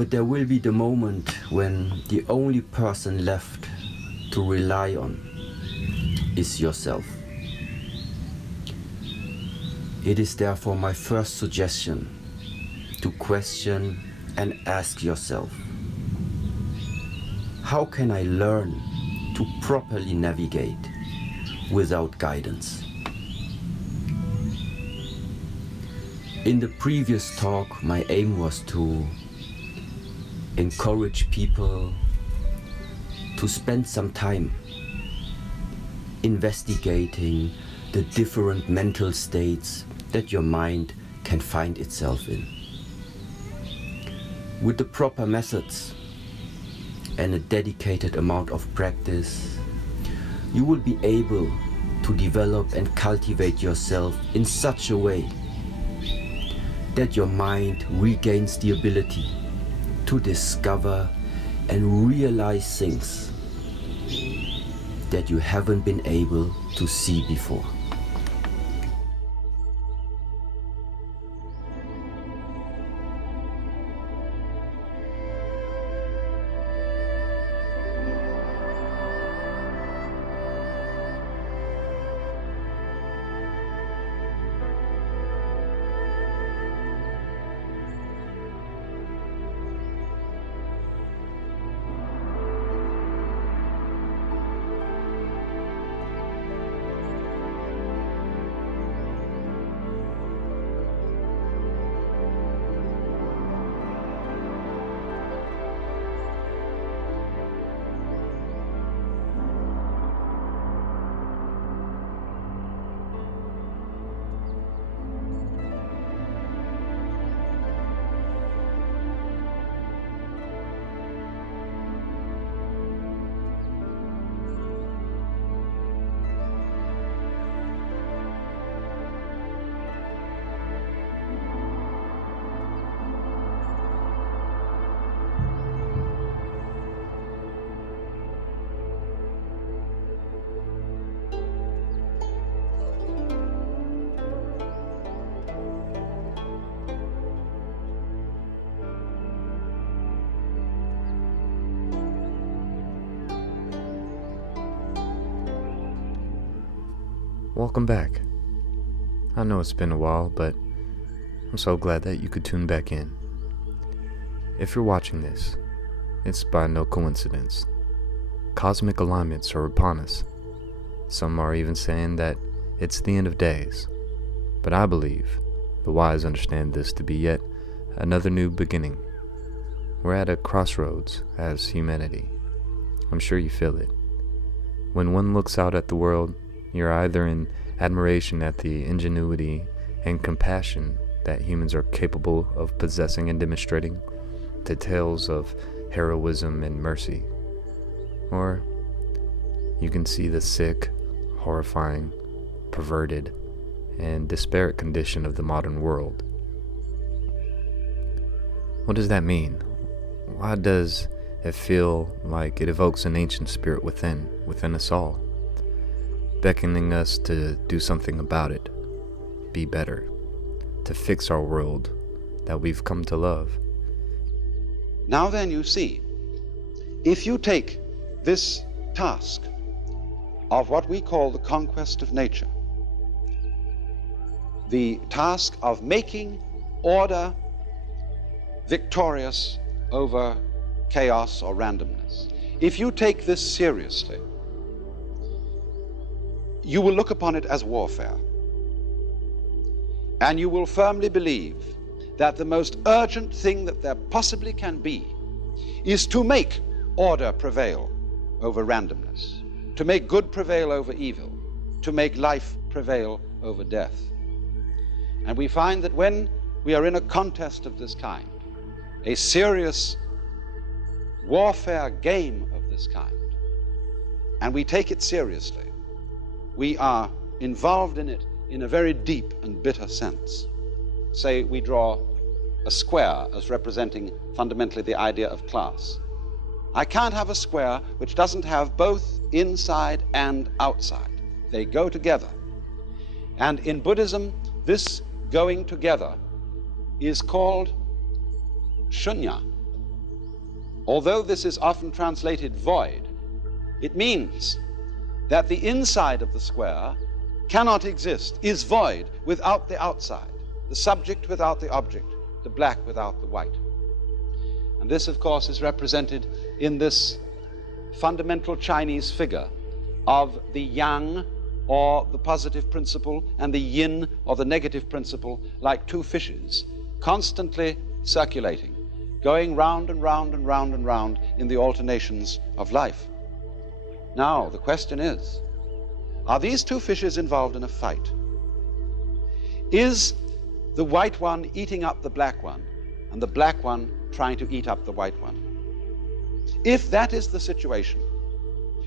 But there will be the moment when the only person left to rely on is yourself. It is therefore my first suggestion to question and ask yourself, how can I learn to properly navigate without guidance? In the previous talk, my aim was to encourage people to spend some time investigating the different mental states that your mind can find itself in. With the proper methods and a dedicated amount of practice, you will be able to develop and cultivate yourself in such a way that your mind regains the ability to discover and realize things that you haven't been able to see before. Welcome back. I know it's been a while, but I'm so glad that you could tune back in. If you're watching this, it's by no coincidence. Cosmic alignments are upon us. Some are even saying that it's the end of days. But I believe the wise understand this to be yet another new beginning. We're at a crossroads as humanity. I'm sure you feel it. When one looks out at the world, you're either in admiration at the ingenuity and compassion that humans are capable of possessing and demonstrating, to tales of heroism and mercy, or you can see the sick, horrifying, perverted, and disparate condition of the modern world. What does that mean? Why does it feel like it evokes an ancient spirit within us all, beckoning us to do something about it, be better, to fix our world that we've come to love? Now then, you see, if you take this task of what we call the conquest of nature, the task of making order victorious over chaos or randomness, if you take this seriously, you will look upon it as warfare. And you will firmly believe that the most urgent thing that there possibly can be is to make order prevail over randomness, to make good prevail over evil, to make life prevail over death. And we find that when we are in a contest of this kind, a serious warfare game of this kind, and we take it seriously, we are involved in it in a very deep and bitter sense. Say we draw a square as representing fundamentally the idea of class. I can't have a square which doesn't have both inside and outside. They go together. And in Buddhism, this going together is called shunya. although this is often translated void, it means that the inside of the square cannot exist, is void without the outside, the subject without the object, the black without the white. And this, of course, is represented in this fundamental Chinese figure of the yang, or the positive principle, and the yin, or the negative principle, like two fishes, constantly circulating, going round and round and round and round in the alternations of life. Now, the question is, are these two fishes involved in a fight? Is the white one eating up the black one, and the black one trying to eat up the white one? If that is the situation,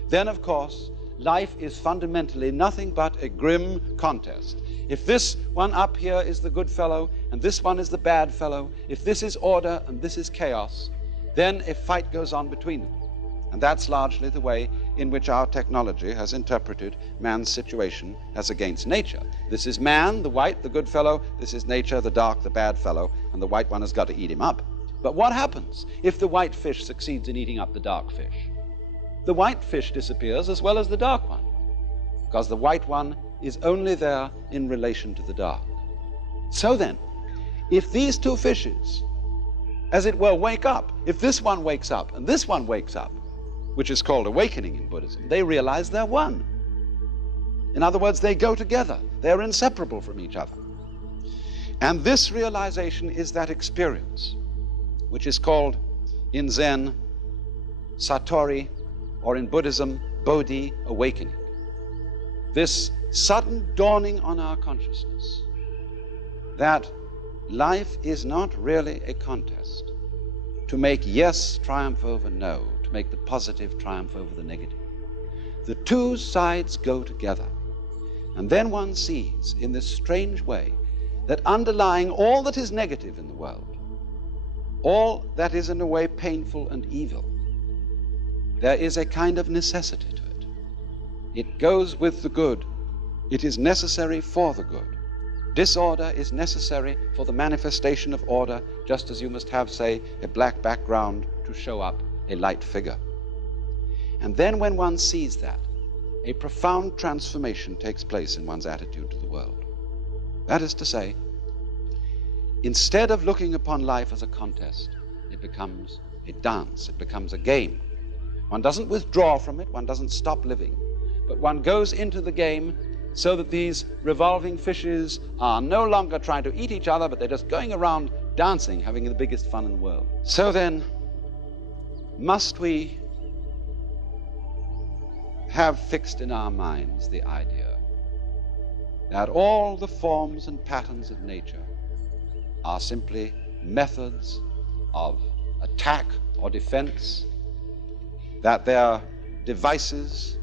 then, of course, life is fundamentally nothing but a grim contest. If this one up here is the good fellow and this one is the bad fellow, if this is order and this is chaos, then a fight goes on between them. And that's largely the way in which our technology has interpreted man's situation as against nature. This is man, the white, the good fellow. This is nature, the dark, the bad fellow, and the white one has got to eat him up. But what happens if the white fish succeeds in eating up the dark fish? The white fish disappears as well as the dark one, because the white one is only there in relation to the dark. So then, if these two fishes, as it were, wake up, if this one wakes up and this one wakes up, which is called awakening in Buddhism, they realize they're one. In other words, they go together. They're inseparable from each other. And this realization is that experience, which is called in Zen Satori, or in Buddhism, Bodhi, awakening. This sudden dawning on our consciousness that life is not really a contest to make yes triumph over no, to make the positive triumph over the negative. The two sides go together. And then one sees in this strange way that underlying all that is negative in the world, all that is in a way painful and evil, there is a kind of necessity to it. It goes with the good. It is necessary for the good. Disorder is necessary for the manifestation of order, just as you must have, say, a black background to show up a light figure. And then when one sees that, a profound transformation takes place in one's attitude to the world. That is to say, instead of looking upon life as a contest, it becomes a dance, it becomes a game. One doesn't withdraw from it, one doesn't stop living, but one goes into the game so that these revolving fishes are no longer trying to eat each other, but they're just going around dancing, having the biggest fun in the world. So then, must we have fixed in our minds the idea that all the forms and patterns of nature are simply methods of attack or defense, that they're devices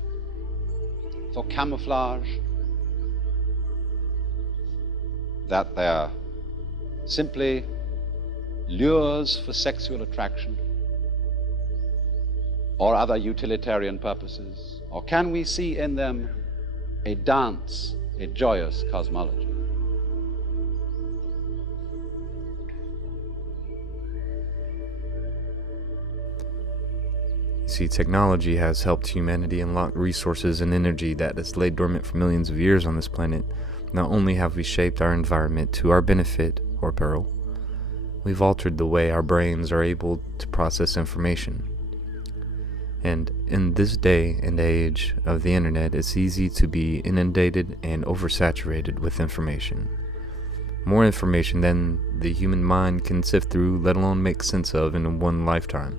for camouflage, that they're simply lures for sexual attraction or other utilitarian purposes? Or can we see in them a dance, a joyous cosmology? See, technology has helped humanity unlock resources and energy that has laid dormant for millions of years on this planet. Not only have we shaped our environment to our benefit or peril, we've altered the way our brains are able to process information. And in this day and age of the internet, it's easy to be inundated and oversaturated with information. More information than the human mind can sift through, let alone make sense of in one lifetime.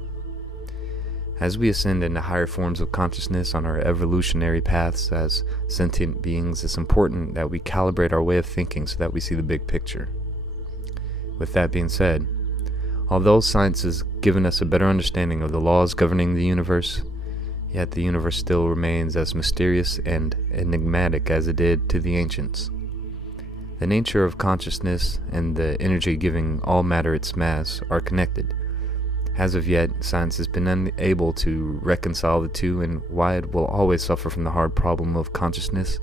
As we ascend into higher forms of consciousness on our evolutionary paths as sentient beings, it's important that we calibrate our way of thinking so that we see the big picture. With that being said, although science has given us a better understanding of the laws governing the universe, yet the universe still remains as mysterious and enigmatic as it did to the ancients. The nature of consciousness and the energy giving all matter its mass are connected. As of yet, science has been unable to reconcile the two, and why it will always suffer from the hard problem of consciousness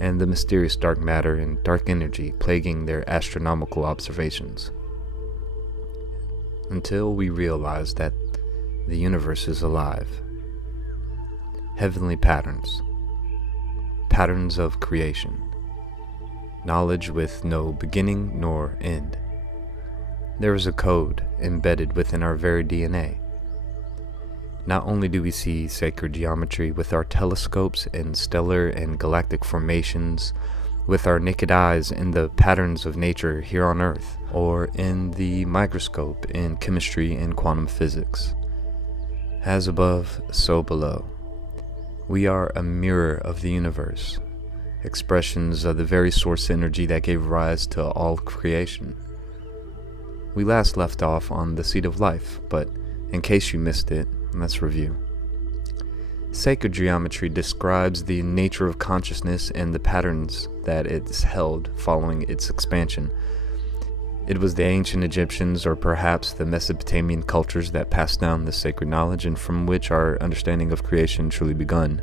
and the mysterious dark matter and dark energy plaguing their astronomical observations. Until we realize that the universe is alive. Heavenly patterns. Patterns of creation. Knowledge with no beginning nor end. There is a code embedded within our very DNA. Not only do we see sacred geometry with our telescopes and stellar and galactic formations, with our naked eyes in the patterns of nature here on Earth, or in the microscope in chemistry and quantum physics. As above, so below. We are a mirror of the universe, expressions of the very source energy that gave rise to all creation. We last left off on the seed of life, but in case you missed it, let's review. Sacred geometry describes the nature of consciousness and the patterns that it's held following its expansion. It was the ancient Egyptians, or perhaps the Mesopotamian cultures, that passed down this sacred knowledge and from which our understanding of creation truly begun.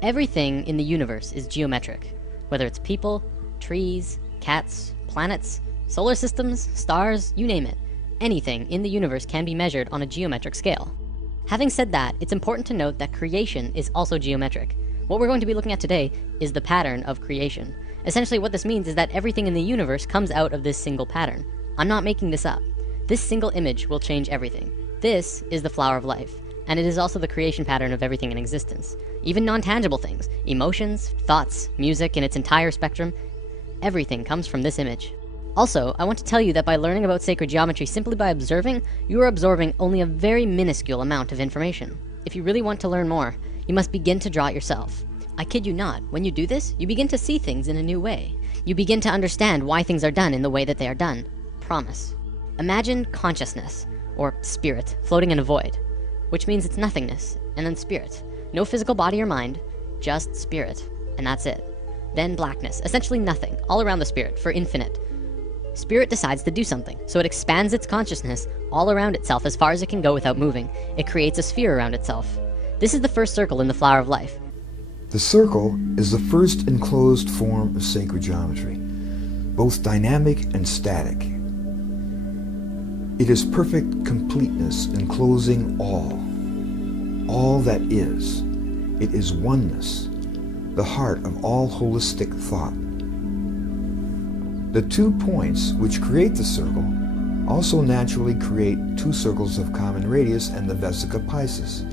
Everything in the universe is geometric, whether it's people, trees, cats, planets, solar systems, stars, you name it. Anything in the universe can be measured on a geometric scale. Having said that, it's important to note that creation is also geometric. What we're going to be looking at today is the pattern of creation. Essentially what this means is that everything in the universe comes out of this single pattern. I'm not making this up. This single image will change everything. This is the flower of life, and it is also the creation pattern of everything in existence. Even non-tangible things, emotions, thoughts, music in its entire spectrum, everything comes from this image. Also, I want to tell you that by learning about sacred geometry simply by observing, you are absorbing only a very minuscule amount of information. If you really want to learn more, you must begin to draw it yourself. I kid you not, when you do this, you begin to see things in a new way. You begin to understand why things are done in the way that they are done. Promise. Imagine consciousness, or spirit, floating in a void, which means it's nothingness, and then spirit. No physical body or mind, just spirit, and that's it. Then blackness, essentially nothing, all around the spirit, for infinite. Spirit decides to do something, so it expands its consciousness all around itself as far as it can go without moving. It creates a sphere around itself. This is the first circle in the flower of life. The circle is the first enclosed form of sacred geometry, both dynamic and static. It is perfect completeness enclosing all that is. It is oneness, the heart of all holistic thought. The 2 points which create the circle also naturally create 2 circles of common radius and the vesica piscis.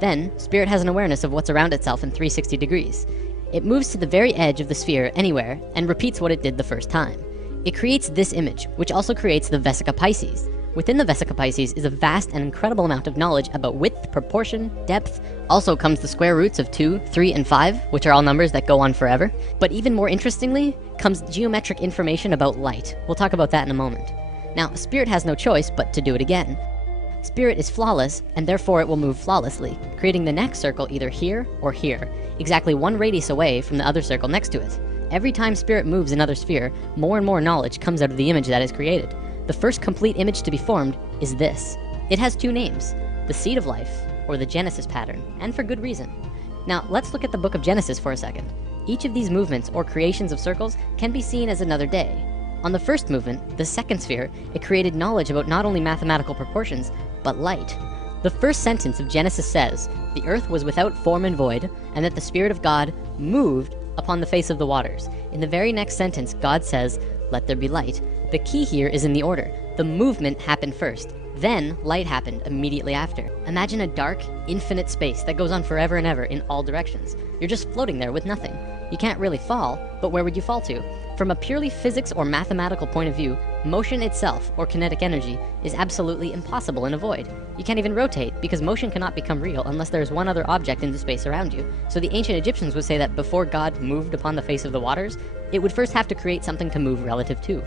Then, spirit has an awareness of what's around itself in 360 degrees. It moves to the very edge of the sphere anywhere and repeats what it did the first time. It creates this image, which also creates the vesica piscis. Within the vesica piscis is a vast and incredible amount of knowledge about width, proportion, depth. Also comes the square roots of 2, 3, and 5, which are all numbers that go on forever. But even more interestingly, comes geometric information about light. We'll talk about that in a moment. Now, spirit has no choice but to do it again. Spirit is flawless, and therefore it will move flawlessly, creating the next circle either here or here, exactly 1 radius away from the other circle next to it. Every time spirit moves another sphere, more and more knowledge comes out of the image that is created. The first complete image to be formed is this. It has 2 names, the seed of life, or the Genesis pattern, and for good reason. Now, let's look at the book of Genesis for a second. Each of these movements or creations of circles can be seen as another day. On the first movement, the second sphere, it created knowledge about not only mathematical proportions, but light. The first sentence of Genesis says, "The earth was without form and void, and that the Spirit of God moved upon the face of the waters." In the very next sentence, God says, "Let there be light." The key here is in the order. The movement happened first, then light happened immediately after. Imagine a dark, infinite space that goes on forever and ever in all directions. You're just floating there with nothing. You can't really fall, but where would you fall to? From a purely physics or mathematical point of view, motion itself, or kinetic energy, is absolutely impossible in a void. You can't even rotate, because motion cannot become real unless there is one other object in the space around you. So the ancient Egyptians would say that before God moved upon the face of the waters, it would first have to create something to move relative to.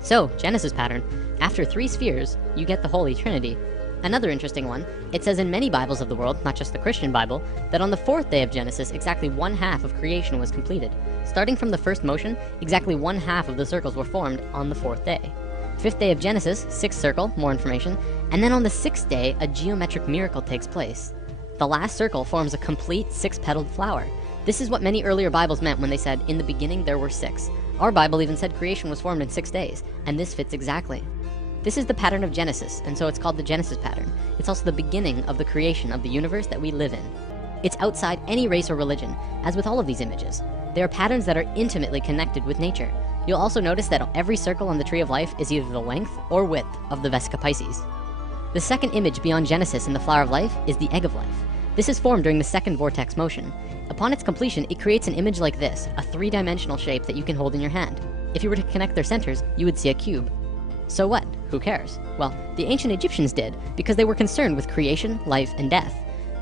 So, Genesis pattern, after 3 spheres, you get the Holy Trinity. Another interesting one, it says in many Bibles of the world, not just the Christian Bible, that on the 4th day of Genesis, exactly 1/2 of creation was completed. Starting from the first motion, exactly 1/2 of the circles were formed on the 4th day. 5th day of Genesis, 6th circle, more information, and then on the 6th day, a geometric miracle takes place. The last circle forms a complete 6-petaled flower. This is what many earlier Bibles meant when they said, "In the beginning there were 6." Our Bible even said creation was formed in 6 days, and this fits exactly. This is the pattern of Genesis, and so it's called the Genesis pattern. It's also the beginning of the creation of the universe that we live in. It's outside any race or religion, as with all of these images. They are patterns that are intimately connected with nature. You'll also notice that every circle on the Tree of Life is either the length or width of the Vesica Pisces. The second image beyond Genesis in the Flower of Life is the Egg of Life. This is formed during the second vortex motion. Upon its completion, it creates an image like this, a three-dimensional shape that you can hold in your hand. If you were to connect their centers, you would see a cube. So what? Who cares? Well, the ancient Egyptians did, because they were concerned with creation, life, and death.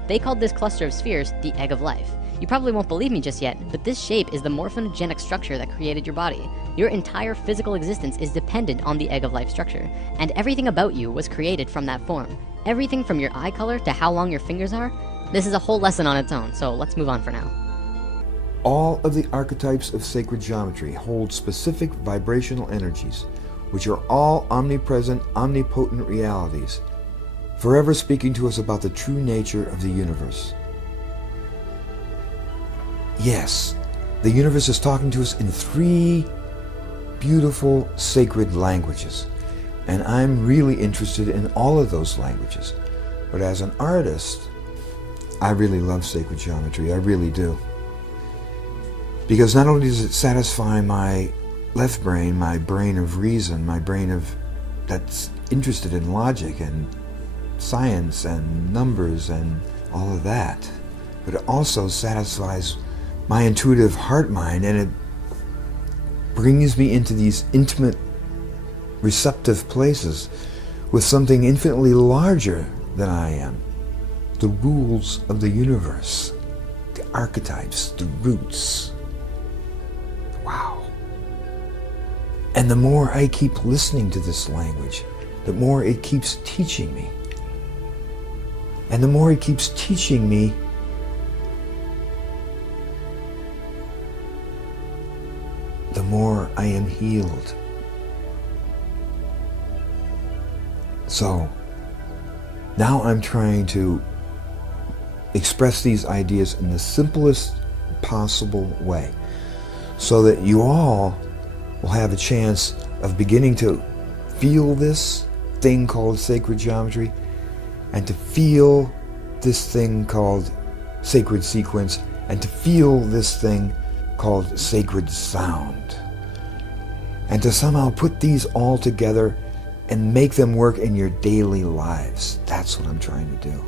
They called this cluster of spheres the Egg of Life. You probably won't believe me just yet, but this shape is the morphogenic structure that created your body. Your entire physical existence is dependent on the Egg of Life structure, and everything about you was created from that form. Everything from your eye color to how long your fingers are. This is a whole lesson on its own, so let's move on for now. All of the archetypes of sacred geometry hold specific vibrational energies, which are all omnipresent, omnipotent realities, forever speaking to us about the true nature of the universe. Yes, the universe is talking to us in 3 beautiful sacred languages, and I'm really interested in all of those languages. But as an artist, I really love sacred geometry, I really do. Because not only does it satisfy my left brain, my brain of reason, my brain of that's interested in logic and science and numbers and all of that, but it also satisfies my intuitive heart mind, and it brings me into these intimate, receptive places with something infinitely larger than I am. The rules of the universe, the archetypes, the roots. Wow. And the more I keep listening to this language, the more it keeps teaching me. And the more it keeps teaching me, the more I am healed. So, now I'm trying to express these ideas in the simplest possible way, so that you all will have a chance of beginning to feel this thing called sacred geometry, and to feel this thing called sacred sequence, and to feel this thing called sacred sound, and to somehow put these all together and make them work in your daily lives. That's what I'm trying to do.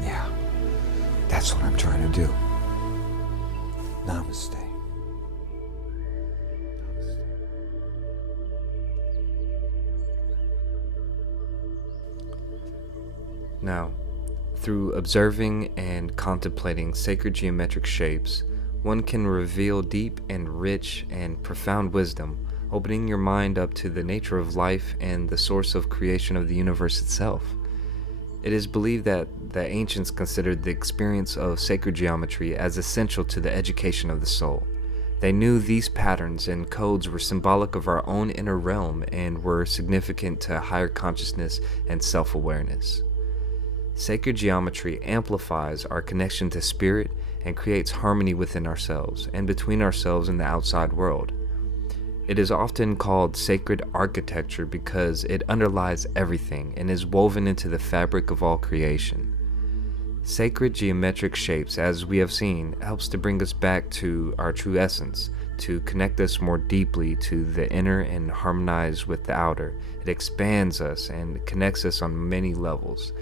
Yeah, that's what I'm trying to do. Namaste. Now, through observing and contemplating sacred geometric shapes, one can reveal deep and rich and profound wisdom, opening your mind up to the nature of life and the source of creation of the universe itself. It is believed that the ancients considered the experience of sacred geometry as essential to the education of the soul. They knew these patterns and codes were symbolic of our own inner realm and were significant to higher consciousness and self-awareness. Sacred geometry amplifies our connection to spirit and creates harmony within ourselves and between ourselves and the outside world. It is often called sacred architecture because it underlies everything and is woven into the fabric of all creation. Sacred geometric shapes, as we have seen, helps to bring us back to our true essence, to connect us more deeply to the inner and harmonize with the outer. It expands us and connects us on many levels.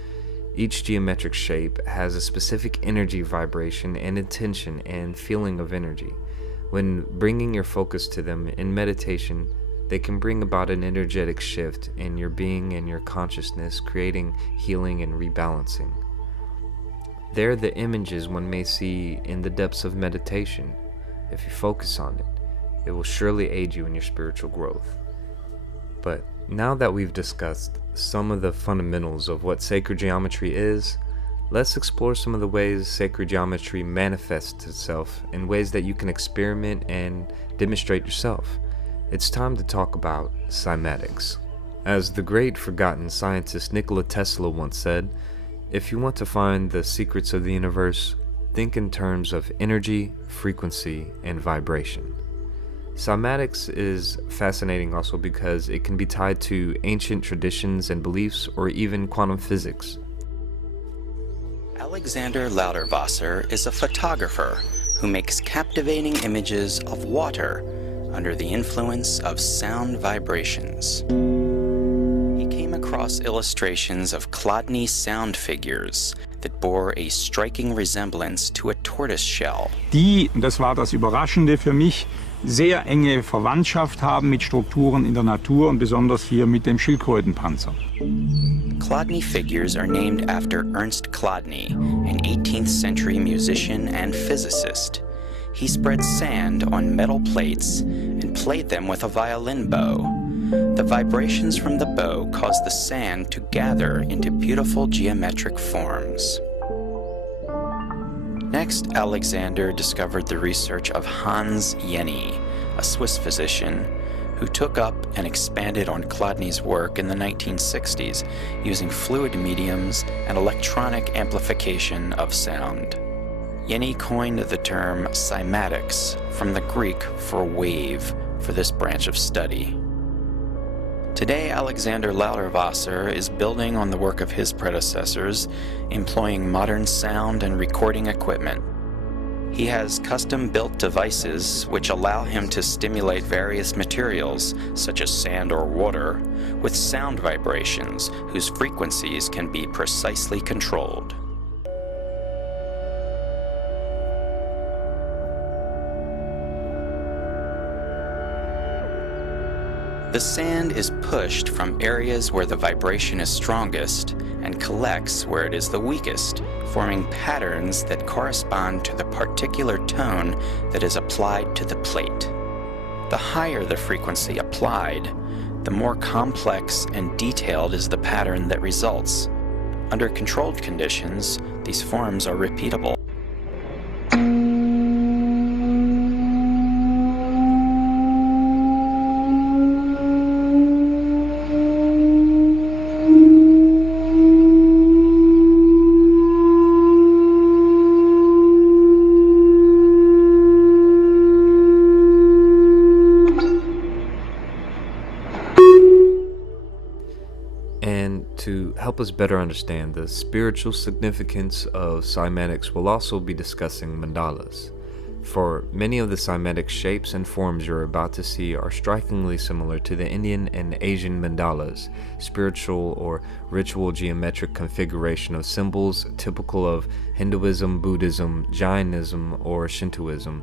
Each geometric shape has a specific energy vibration and intention and feeling of energy. When bringing your focus to them in meditation, they can bring about an energetic shift in your being and your consciousness, creating healing and rebalancing. They're the images one may see in the depths of meditation. If you focus on it, it will surely aid you in your spiritual growth. But now that we've discussed some of the fundamentals of what sacred geometry is, let's explore some of the ways sacred geometry manifests itself in ways that you can experiment and demonstrate yourself. It's time to talk about cymatics. As the great forgotten scientist Nikola Tesla once said, if you want to find the secrets of the universe, think in terms of energy, frequency, and vibration. Cymatics is fascinating also because it can be tied to ancient traditions and beliefs or even quantum physics. Alexander Lauderwasser is a photographer who makes captivating images of water under the influence of sound vibrations. He came across illustrations of Chladni sound figures that bore a striking resemblance to a tortoise shell. Die, und das war das Überraschende für mich, sehr enge Verwandtschaft haben mit Strukturen in der Natur und besonders hier mit dem Schildkrötenpanzer. Chladni figures are named after Ernst Chladni, an 18th century musician and physicist. He spread sand on metal plates and played them with a violin bow. The vibrations from the bow caused the sand to gather into beautiful geometric forms. Next, Alexander discovered the research of Hans Jenny, a Swiss physician, who took up and expanded on Chladni's work in the 1960s using fluid mediums and electronic amplification of sound. Jenny coined the term cymatics, from the Greek for wave, for this branch of study. Today, Alexander Lauderwasser is building on the work of his predecessors, employing modern sound and recording equipment. He has custom-built devices which allow him to stimulate various materials, such as sand or water, with sound vibrations whose frequencies can be precisely controlled. The sand is pushed from areas where the vibration is strongest and collects where it is the weakest, forming patterns that correspond to the particular tone that is applied to the plate. The higher the frequency applied, the more complex and detailed is the pattern that results. Under controlled conditions, these forms are repeatable. And to help us better understand the spiritual significance of cymatics, we'll also be discussing mandalas. For many of the cymatic shapes and forms you're about to see are strikingly similar to the Indian and Asian mandalas, spiritual or ritual geometric configuration of symbols typical of Hinduism, Buddhism, Jainism, or Shintoism,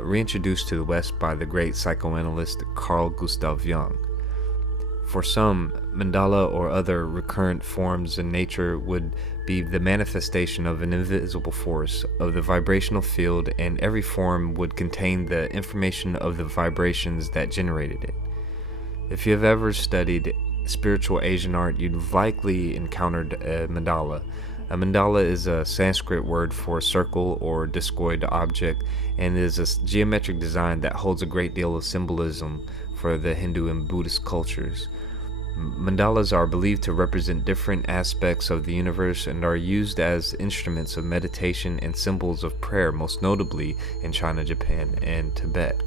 reintroduced to the West by the great psychoanalyst Carl Gustav Jung. For some, mandala or other recurrent forms in nature would be the manifestation of an invisible force of the vibrational field, and every form would contain the information of the vibrations that generated it. If you have ever studied spiritual Asian art, you've likely encountered a mandala. A mandala is a Sanskrit word for circle or discoid object, and is a geometric design that holds a great deal of symbolism for the Hindu and Buddhist cultures. Mandalas are believed to represent different aspects of the universe and are used as instruments of meditation and symbols of prayer, most notably in China, Japan, and Tibet.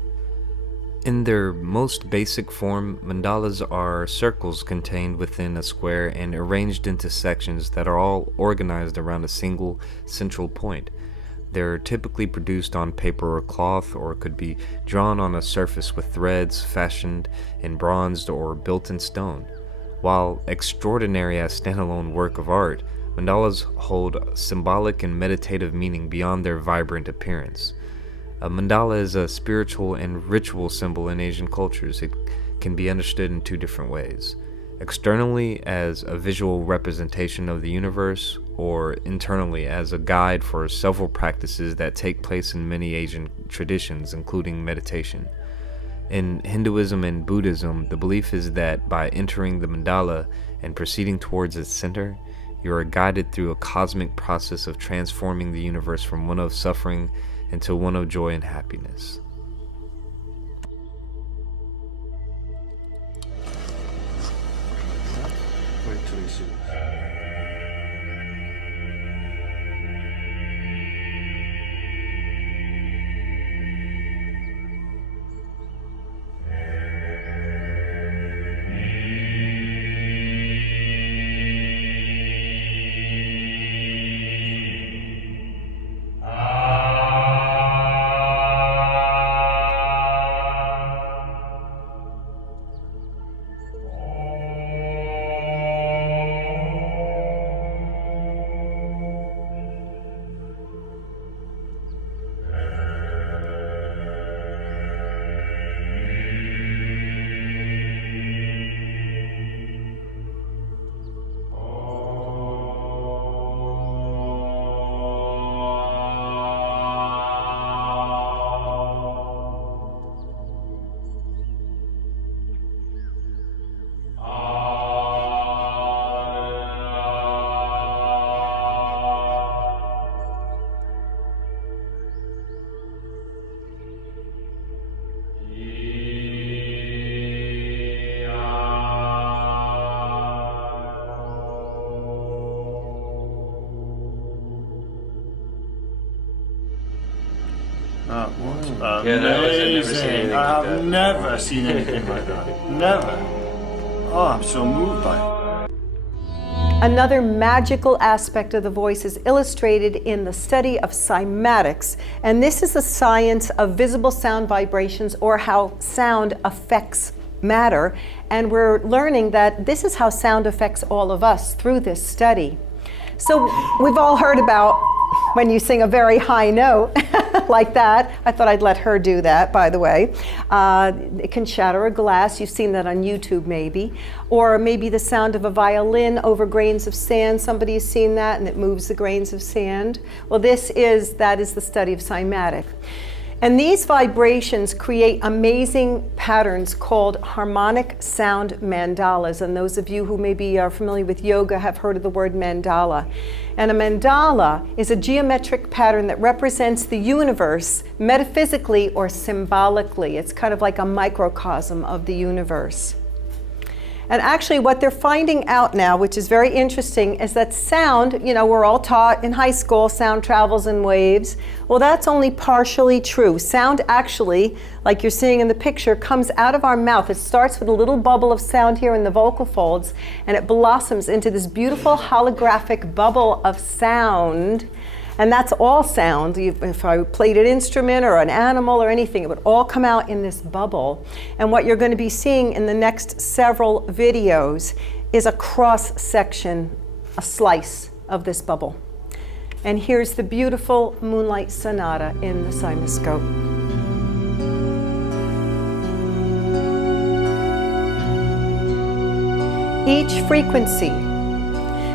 In their most basic form, mandalas are circles contained within a square and arranged into sections that are all organized around a single central point. They're typically produced on paper or cloth, or could be drawn on a surface with threads fashioned in bronze or built in stone. While extraordinary as standalone work of art, mandalas hold symbolic and meditative meaning beyond their vibrant appearance. A mandala is a spiritual and ritual symbol in Asian cultures. It can be understood in two different ways: externally as a visual representation of the universe, or internally as a guide for several practices that take place in many Asian traditions, including meditation. In Hinduism and Buddhism, the belief is that by entering the mandala and proceeding towards its center, you are guided through a cosmic process of transforming the universe from one of suffering into one of joy and happiness. That was amazing. I have never seen anything like that. Never. Oh, I'm so moved by it. Another magical aspect of the voice is illustrated in the study of cymatics, and this is the science of visible sound vibrations, or how sound affects matter, and we're learning that this is how sound affects all of us through this study. So we've all heard about when you sing a very high note like that. I thought I'd let her do that, by the way. It can shatter a glass. You've seen that on YouTube maybe. Or maybe the sound of a violin over grains of sand. Somebody's seen that and it moves the grains of sand. Well, that is the study of cymatic. And these vibrations create amazing patterns called harmonic sound mandalas. And those of you who maybe are familiar with yoga have heard of the word mandala. And a mandala is a geometric pattern that represents the universe metaphysically or symbolically. It's kind of like a microcosm of the universe. And actually what they're finding out now, which is very interesting, is that sound, we're all taught in high school, sound travels in waves. Well, that's only partially true. Sound actually, like you're seeing in the picture, comes out of our mouth. It starts with a little bubble of sound here in the vocal folds, and it blossoms into this beautiful holographic bubble of sound. And that's all sound. If I played an instrument or an animal or anything, it would all come out in this bubble. And what you're going to be seeing in the next several videos is a cross section, a slice of this bubble. And here's the beautiful Moonlight Sonata in the Cymoscope. Each frequency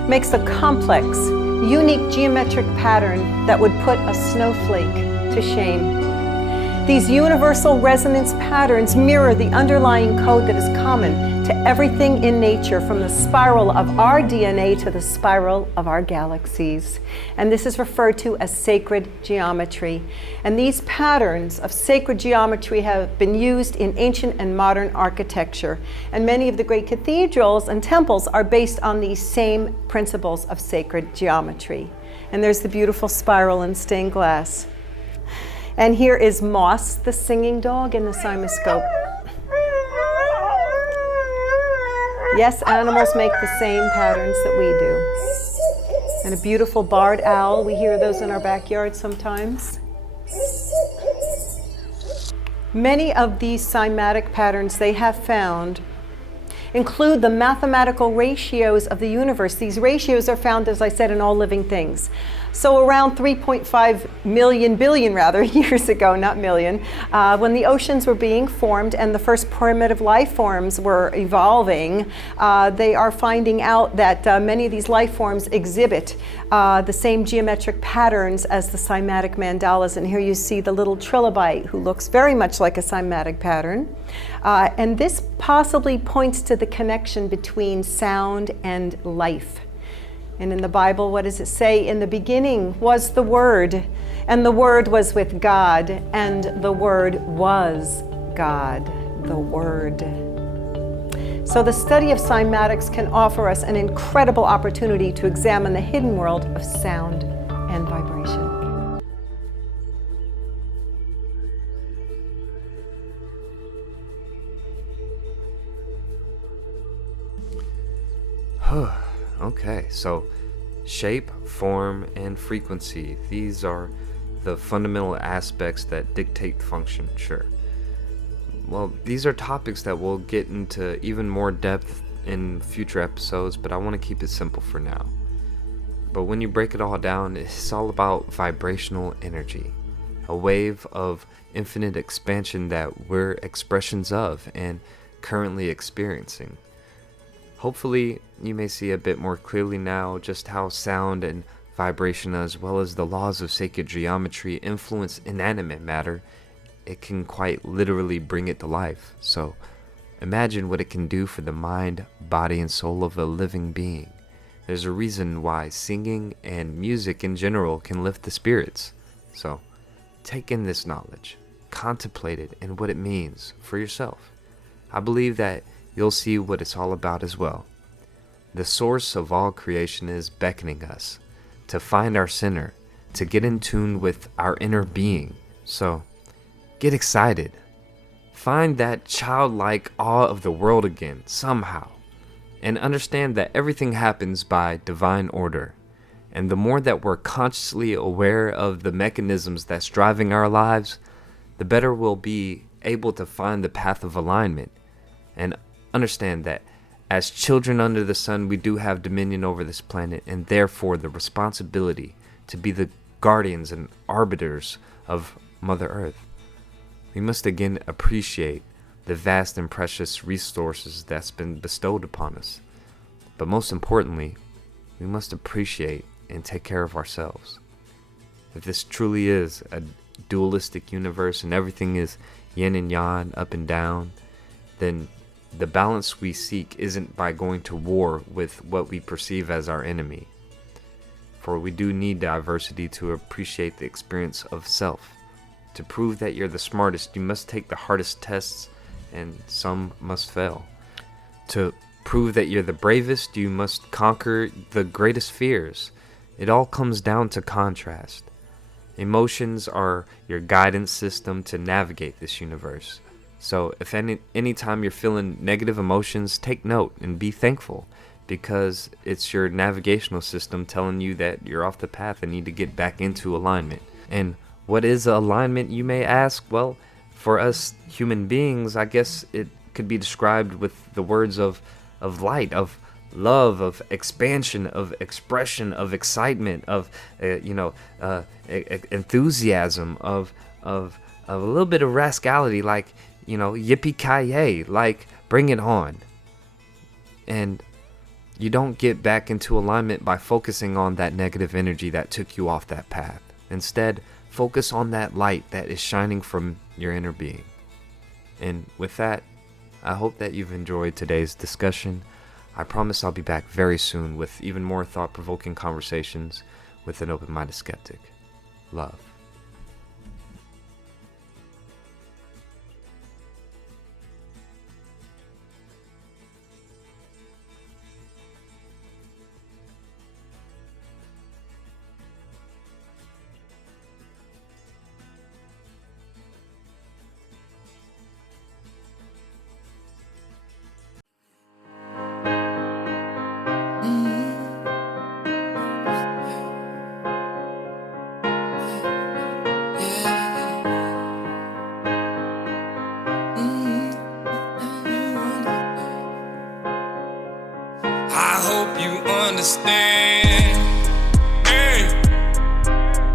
makes a complex, unique geometric pattern that would put a snowflake to shame. These universal resonance patterns mirror the underlying code that is common to everything in nature, from the spiral of our DNA to the spiral of our galaxies. And this is referred to as sacred geometry. And these patterns of sacred geometry have been used in ancient and modern architecture. And many of the great cathedrals and temples are based on these same principles of sacred geometry. And there's the beautiful spiral in stained glass. And here is Moss, the singing dog, in the Cymoscope. Yes, animals make the same patterns that we do. And a beautiful barred owl, we hear those in our backyard sometimes. Many of these cymatic patterns they have found include the mathematical ratios of the universe. These ratios are found, as I said, in all living things. So around 3.5 billion years ago, not million, when the oceans were being formed and the first primitive life forms were evolving, they are finding out that many of these life forms exhibit the same geometric patterns as the cymatic mandalas. And here you see the little trilobite, who looks very much like a cymatic pattern. And this possibly points to the connection between sound and life. And in the Bible, what does it say? In the beginning was the Word, and the Word was with God, and the Word was God, the Word. So the study of cymatics can offer us an incredible opportunity to examine the hidden world of sound and vibration. Okay, so shape, form, and frequency, these are the fundamental aspects that dictate function, sure. Well, these are topics that we'll get into even more depth in future episodes, but I want to keep it simple for now. But when you break it all down, it's all about vibrational energy, a wave of infinite expansion that we're expressions of and currently experiencing. Hopefully, you may see a bit more clearly now just how sound and vibration, as well as the laws of sacred geometry, influence inanimate matter. It can quite literally bring it to life. So, imagine what it can do for the mind, body, and soul of a living being. There's a reason why singing and music in general can lift the spirits. So, take in this knowledge, contemplate it and what it means for yourself. I believe that you'll see what it's all about as well. The source of all creation is beckoning us to find our center, to get in tune with our inner being, So, get excited. Find that childlike awe of the world again, somehow. And understand that everything happens by divine order. And the more that we're consciously aware of the mechanisms that's driving our lives, the better we'll be able to find the path of alignment. And understand that as children under the sun, we do have dominion over this planet, and therefore the responsibility to be the guardians and arbiters of Mother Earth. We must again appreciate the vast and precious resources that's been bestowed upon us. But most importantly, we must appreciate and take care of ourselves. If this truly is a dualistic universe and everything is yin and yang, up and down, then the balance we seek isn't by going to war with what we perceive as our enemy. For we do need diversity to appreciate the experience of self. To prove that you're the smartest, you must take the hardest tests, and some must fail. To prove that you're the bravest, you must conquer the greatest fears. It all comes down to contrast. Emotions are your guidance system to navigate this universe. So if any time you're feeling negative emotions, take note and be thankful, because it's your navigational system telling you that you're off the path and need to get back into alignment. And what is alignment, you may ask? Well, for us human beings, I guess it could be described with the words of light, of love, of expansion, of expression, of excitement, of enthusiasm, of a little bit of rascality, like yippee-ki-yay, like bring it on. And you don't get back into alignment by focusing on that negative energy that took you off that path. Instead, focus on that light that is shining from your inner being. And with that, I hope that you've enjoyed today's discussion. I promise I'll be back very soon with even more thought-provoking conversations with an open-minded skeptic. Love. Understand. Hey,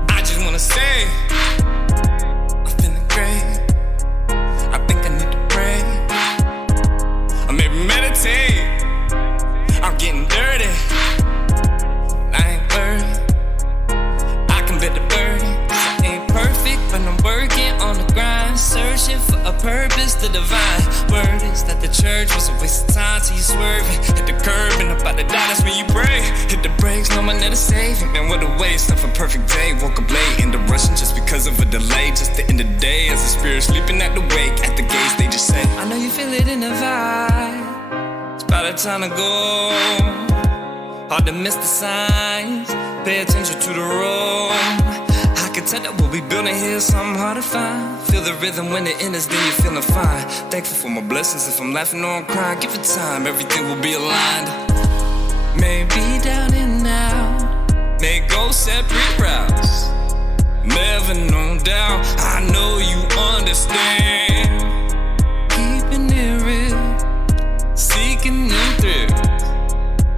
I just wanna say I'm feeling great. I think I need to pray, or maybe meditate. I'm getting dirty. I ain't worried. I can bet the birdie. I ain't perfect, but I'm working on the grind, searching for a purpose, the divine. Word is that the church was a waste of time till you swerving. Hit the curb and about to die, that's when you pray. Hit the brakes, no one there to save you. Man, what a waste of a perfect day. Woke up late, end up rushing just because of a delay. Just to end the day as a spirit sleeping at the wake. At the gates they just say, I know you feel it in the vibe. It's about the time to go. Hard to miss the signs. Pay attention to the road. I can tell that what we building here is something hard to find. Feel the rhythm when it enters, then you're feeling fine. Thankful for my blessings, if I'm laughing or I'm crying, give it time, everything will be aligned. Maybe down and out, may go separate routes. Never no doubt, I know you understand. Keeping it real, seeking new thrills.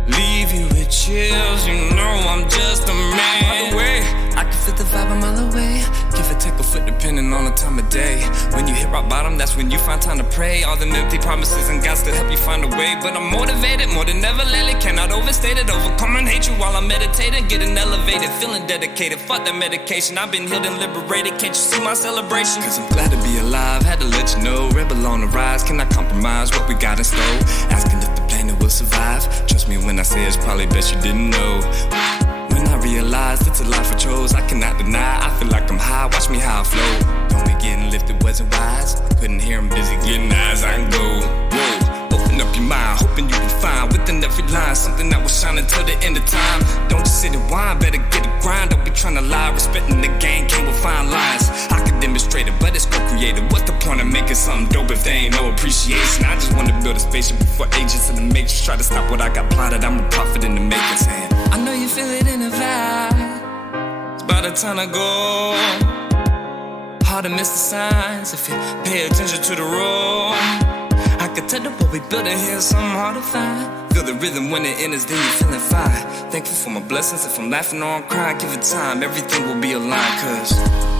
Leave you with chills, you know I'm just a man. By the way, I can feel the vibe a mile away. Give or take a foot depending on the time of day. When you hit rock bottom, that's when you find time to pray. All them empty promises and God still help you find a way. But I'm motivated more than ever lately. Cannot overstate it, overcoming hatred while I'm meditating. Getting elevated, feeling dedicated. Fuck that medication, I've been healed and liberated. Can't you see my celebration? Cause I'm glad to be alive, had to let you know. Rebel on the rise, cannot compromise what we got in store. Asking if the planet will survive. Trust me when I say it's probably best you didn't know. When I realized it's a life I chose, I cannot deny, I feel like I'm high, watch me how I flow. Don't be getting lifted, wasn't wise. I couldn't hear him busy getting eyes, I can go. Whoa, open up your mind, hoping you can find within every line something that will shine until the end of time. Don't just sit and whine, better get a grind. Don't be trying to lie, respecting the game came with fine lines. I can demonstrate disdain, no appreciation. I just wanna build a spaceship before agents in the matrix try to stop what I got plotted. I'm a prophet in the making, saying, I know you feel it in the vibe. It's about the time to go. Hard to miss the signs if you pay attention to the road. I can tell that what we building here is something hard to find. Feel the rhythm when it enters, then you're feeling fine. Thankful for my blessings. If I'm laughing or I'm crying, give it time, everything will be aligned. Cause